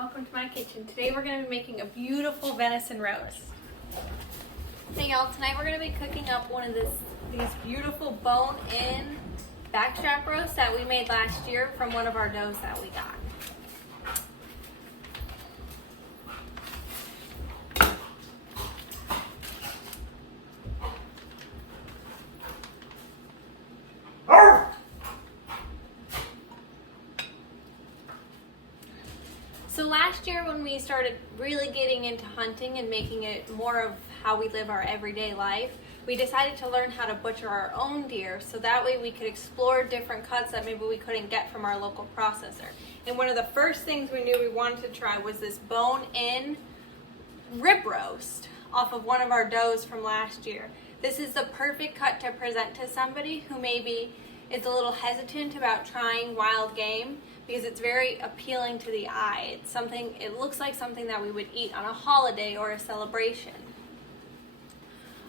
welcome to my kitchen. Today we're going to be making a beautiful venison roast. Hey y'all, tonight we're going to be cooking up one of these beautiful bone-in backstrap roasts that we made last year from one of our does that we got. So last year when we started really getting into hunting and making it more of how we live our everyday life, we decided to learn how to butcher our own deer so that way we could explore different cuts that maybe we couldn't get from our local processor. And one of the first things we knew we wanted to try was this bone-in rib roast off of one of our does from last year. This is the perfect cut to present to somebody who maybe is a little hesitant about trying wild game, because it's very appealing to the eye. It looks like something that we would eat on a holiday or a celebration.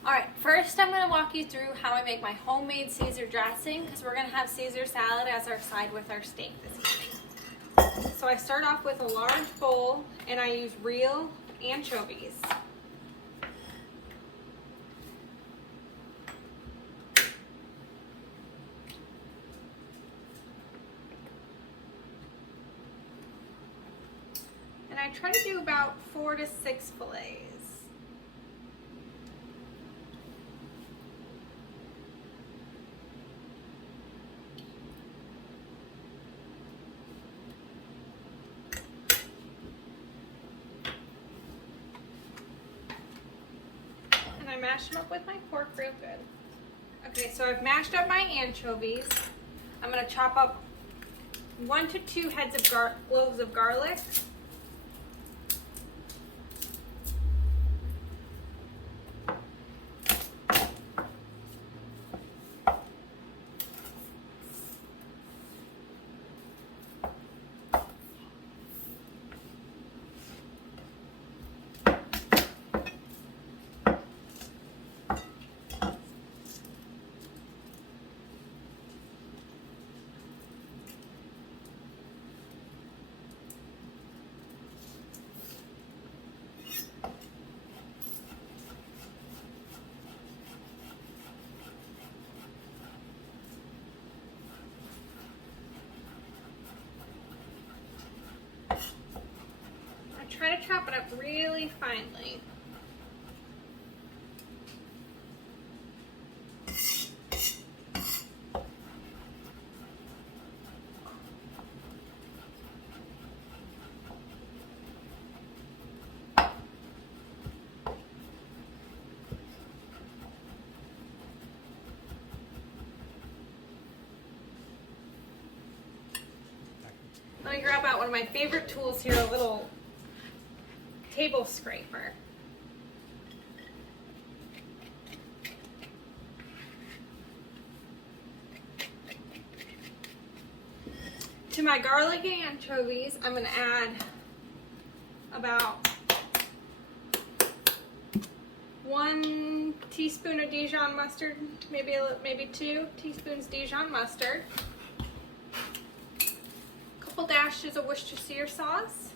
Alright, first I'm going to walk you through how I make my homemade Caesar dressing, because we're going to have Caesar salad as our side with our steak this evening. So I start off with a large bowl and I use real anchovies. I try to do about 4 to 6 fillets. And I mash them up with my fork real good. Okay, so I've mashed up my anchovies. I'm going to chop up 1 to 2 heads of cloves of garlic. Try to chop it up really finely. Let me grab out one of my favorite tools here, a little table scraper. To my garlic and anchovies, I'm going to add about 1 teaspoon of Dijon mustard, maybe 2 teaspoons Dijon mustard, a couple dashes of Worcestershire sauce,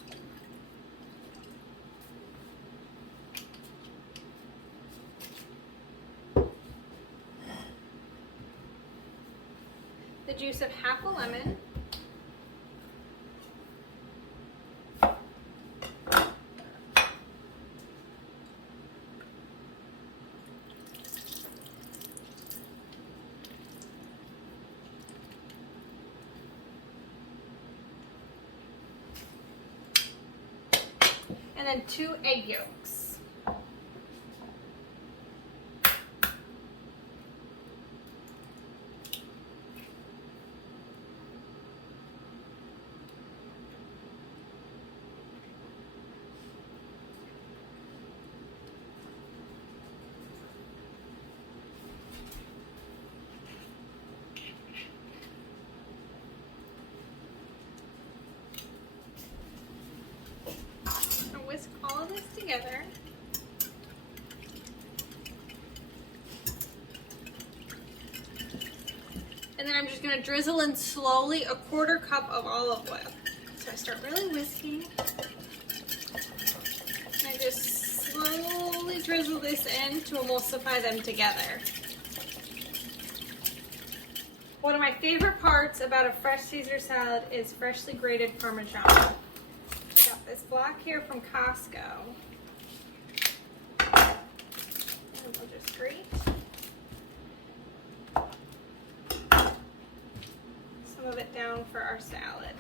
the juice of half a lemon, and then 2 egg yolks. Whisk all of this together. And then I'm just going to drizzle in slowly a 1/4 cup of olive oil. So I start really whisking. just slowly drizzle this in to emulsify them together. One of my favorite parts about a fresh Caesar salad is freshly grated Parmesan. I got this block here from Costco. And we'll just grate some of it down for our salad.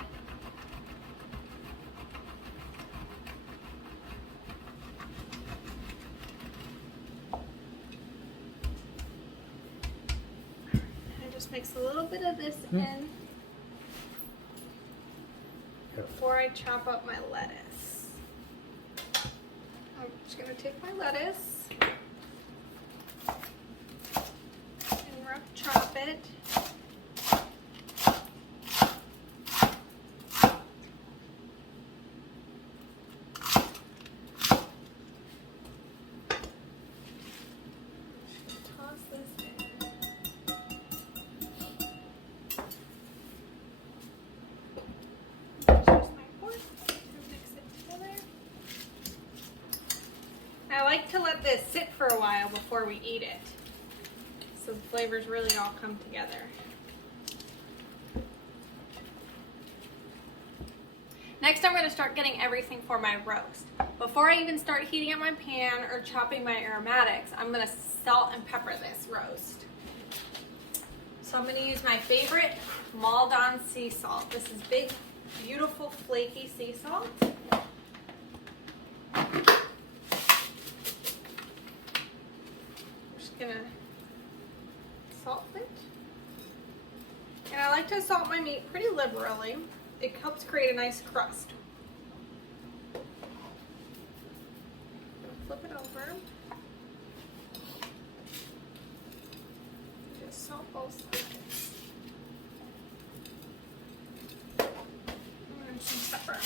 Mix a little bit of this in before I chop up my lettuce. I'm just going to take my lettuce and rough chop it. Toss this in. I like to let this sit for a while before we eat it, so the flavors really all come together. Next, I'm going to start getting everything for my roast. Before I even start heating up my pan or chopping my aromatics, I'm going to salt and pepper this roast. So I'm going to use my favorite Maldon sea salt. This is big, beautiful, flaky sea salt. Gonna salt it, and I like to salt my meat pretty liberally. It helps create a nice crust. Flip it over. Just salt both sides. And some pepper.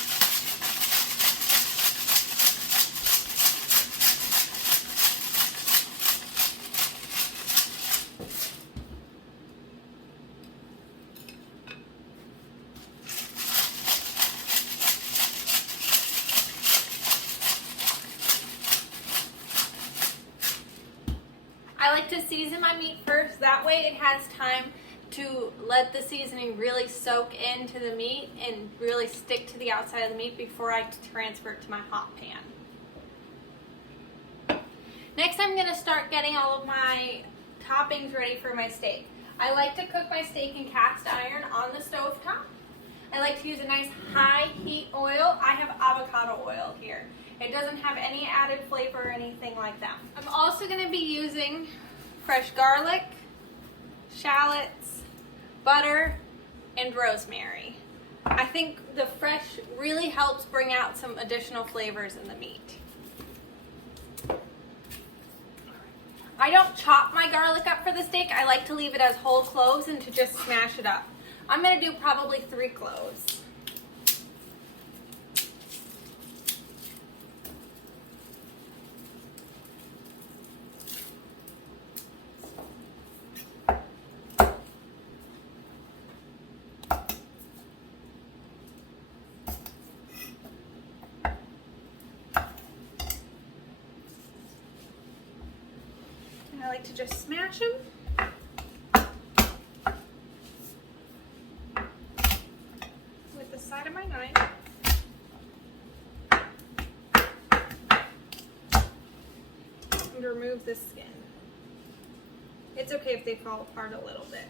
I like to season my meat first, that way it has time to let the seasoning really soak into the meat and really stick to the outside of the meat before I transfer it to my hot pan. Next, I'm going to start getting all of my toppings ready for my steak. I like to cook my steak in cast iron on the stove top. I like to use a nice high heat oil. I have avocado oil here. It doesn't have any added flavor or anything like that. I'm also going to be using fresh garlic, shallots, butter, and rosemary. I think the fresh really helps bring out some additional flavors in the meat. I don't chop my garlic up for the steak. I like to leave it as whole cloves and to just smash it up. I'm going to do probably 3 cloves. And I like to just smash them. Side of my knife. And remove the skin. It's okay if they fall apart a little bit.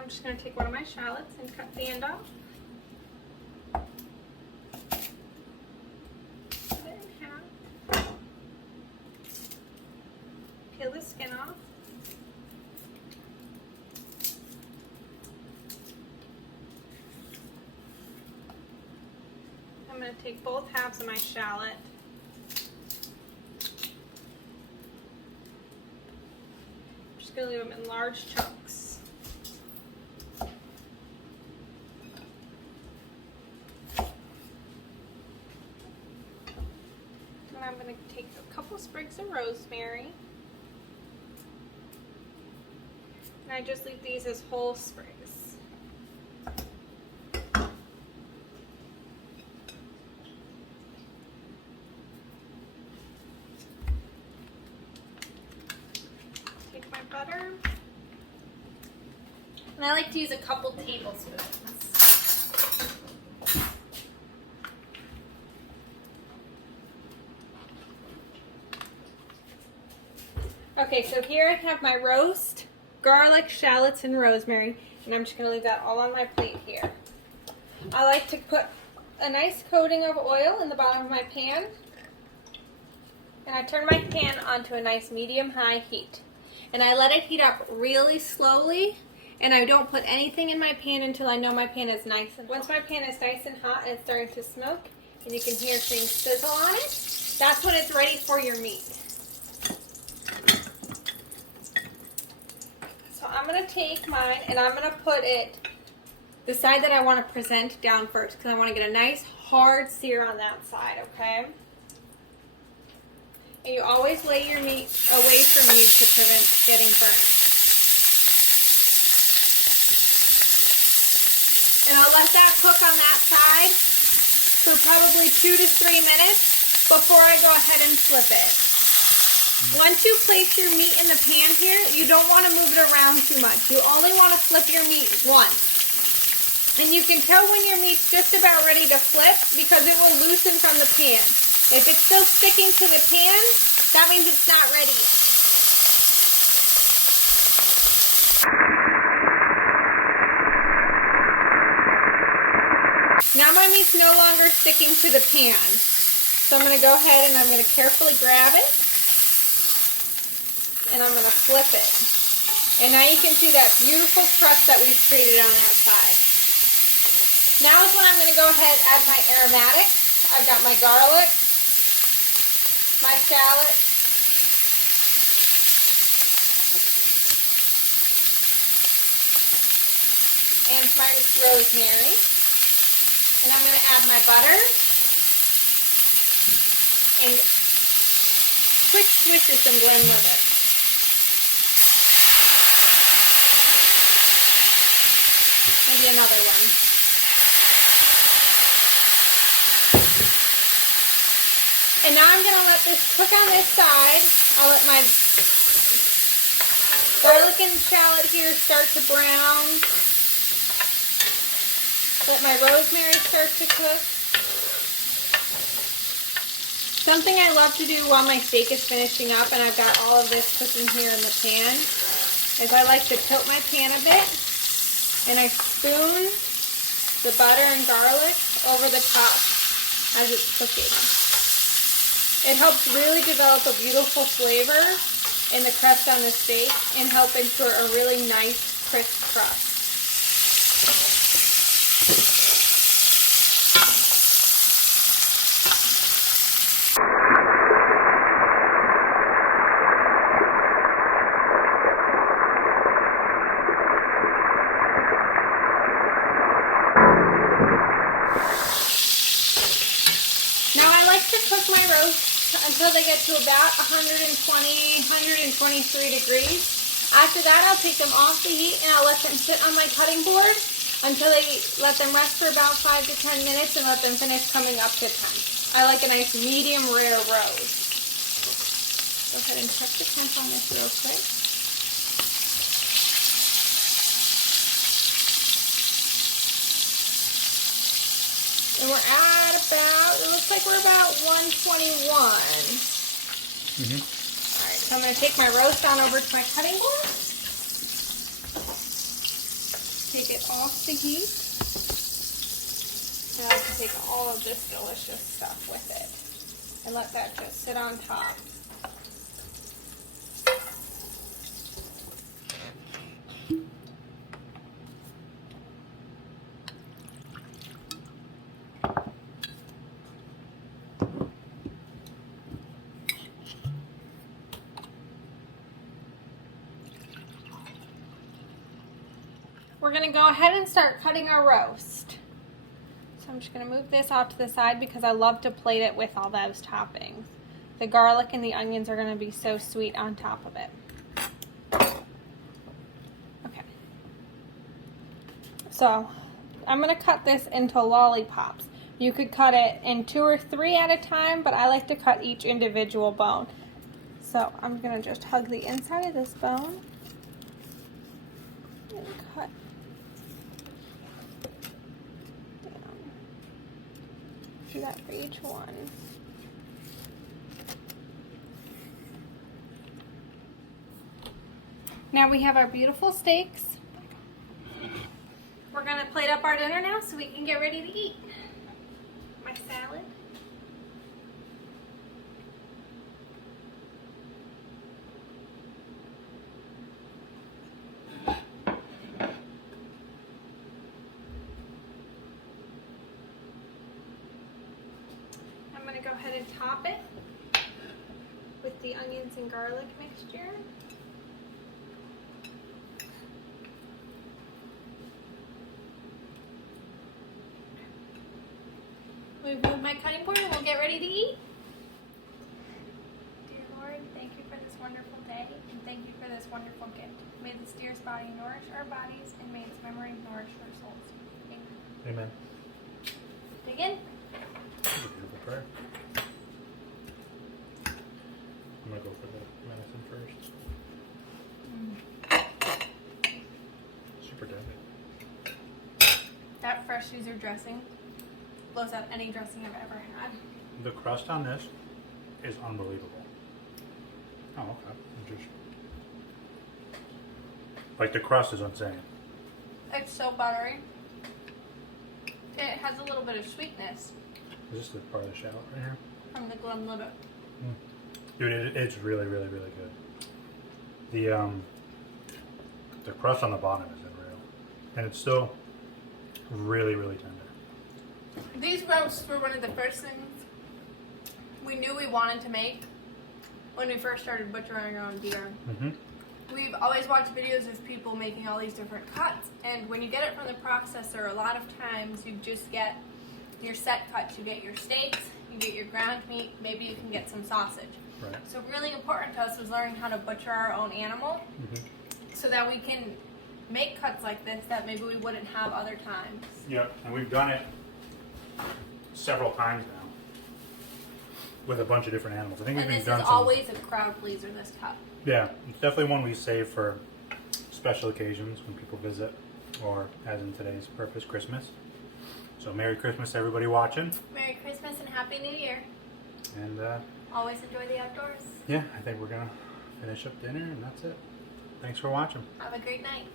I'm just going to take one of my shallots and cut the end off. Cut it in half. Peel the skin off. I'm going to take both halves of my shallot. I'm just going to leave them in large chunks. I'm going to take a couple sprigs of rosemary. And I just leave these as whole sprigs. Take my butter. And I like to use a couple tablespoons. Okay, so here I have my roast, garlic, shallots, and rosemary, and I'm just going to leave that all on my plate here. I like to put a nice coating of oil in the bottom of my pan, and I turn my pan onto a nice medium-high heat. And I let it heat up really slowly, and I don't put anything in my pan until I know my pan is nice and hot. Once my pan is nice and hot and it's starting to smoke, and you can hear things sizzle on it, that's when it's ready for your meat. So I'm going to take mine and I'm going to put it the side that I want to present down first because I want to get a nice hard sear on that side, okay? And you always lay your meat away from you to prevent getting burnt. And I'll let that cook on that side for probably 2 to 3 minutes before I go ahead and flip it. Once you place your meat in the pan here, you don't want to move it around too much. You only want to flip your meat once. And you can tell when your meat's just about ready to flip because it will loosen from the pan. If it's still sticking to the pan, that means it's not ready yet. Now my meat's no longer sticking to the pan. So I'm going to go ahead and I'm going to carefully grab it. And I'm going to flip it. And now you can see that beautiful crust that we've created on that side. Now is when I'm going to go ahead and add my aromatics. I've got my garlic, my shallot, and my rosemary. And I'm going to add my butter and quick swish of some Glenlivet. Maybe another one. And now I'm going to let this cook on this side. I'll let my garlic and shallot here start to brown. Let my rosemary start to cook. Something I love to do while my steak is finishing up and I've got all of this cooking here in the pan is I like to tilt my pan a bit and I spoon the butter and garlic over the top as it's cooking. It helps really develop a beautiful flavor in the crust on the steak and help ensure a really nice crisp crust. Cook my roast until they get to about 120, 123 degrees. After that, I'll take them off the heat and I'll let them sit on my cutting board until let them rest for about 5 to 10 minutes and let them finish coming up to temp. I like a nice medium rare roast. Go ahead and check the temp on this real quick. And we're at about, it looks like we're about 121. Alright, so I'm going to take my roast on over to my cutting board. Take it off the heat. And I can take all of this delicious stuff with it. And let that just sit on top. We're going to go ahead and start cutting our roast. So I'm just going to move this off to the side because I love to plate it with all those toppings. The garlic and the onions are going to be so sweet on top of it. Okay. So I'm going to cut this into lollipops. You could cut it in 2 or 3 at a time, but I like to cut each individual bone. So I'm going to just hug the inside of this bone and cut down. Do that for each one. Now we have our beautiful steaks. We're going to plate up our dinner now so we can get ready to eat. My salad. I'm going to go ahead and top it with the onions and garlic mixture. We've moved my cutting board and we'll get ready to eat. Dear Lord, thank you for this wonderful day and thank you for this wonderful gift. May this deer's body nourish our bodies and may its memory nourish our souls. Amen. Amen. Dig in. That's a beautiful prayer. I'm going to go for the venison first. Super deadly. That fresh Caesar dressing blows out any dressing I've ever had. The crust on this is unbelievable. Oh, okay. Just, like, the crust is insane. It's so buttery. It has a little bit of sweetness Is this the part of the shallot right here? from the Glenlivet. Dude, it's really, really, really good. The crust on the bottom is unreal. And it's still really, really tender. These roasts were one of the first things we knew we wanted to make when we first started butchering our own deer. Mm-hmm. We've always watched videos of people making all these different cuts, and when you get it from the processor, a lot of times you just get your set cuts. You get your steaks, you get your ground meat, maybe you can get some sausage. Right. So really important to us was learning how to butcher our own animal so that we can make cuts like this that maybe we wouldn't have other times. Yep, and we've done it several times now with a bunch of different animals. I think And we've this done is some, always a crowd pleaser, this cut. Yeah, it's definitely one we save for special occasions when people visit, or as in today's purpose, Christmas. So Merry Christmas to everybody watching. Merry Christmas and Happy New Year. And Always enjoy the outdoors. yeah, I think we're gonna finish up dinner and that's it. Thanks for watching. Have a great night.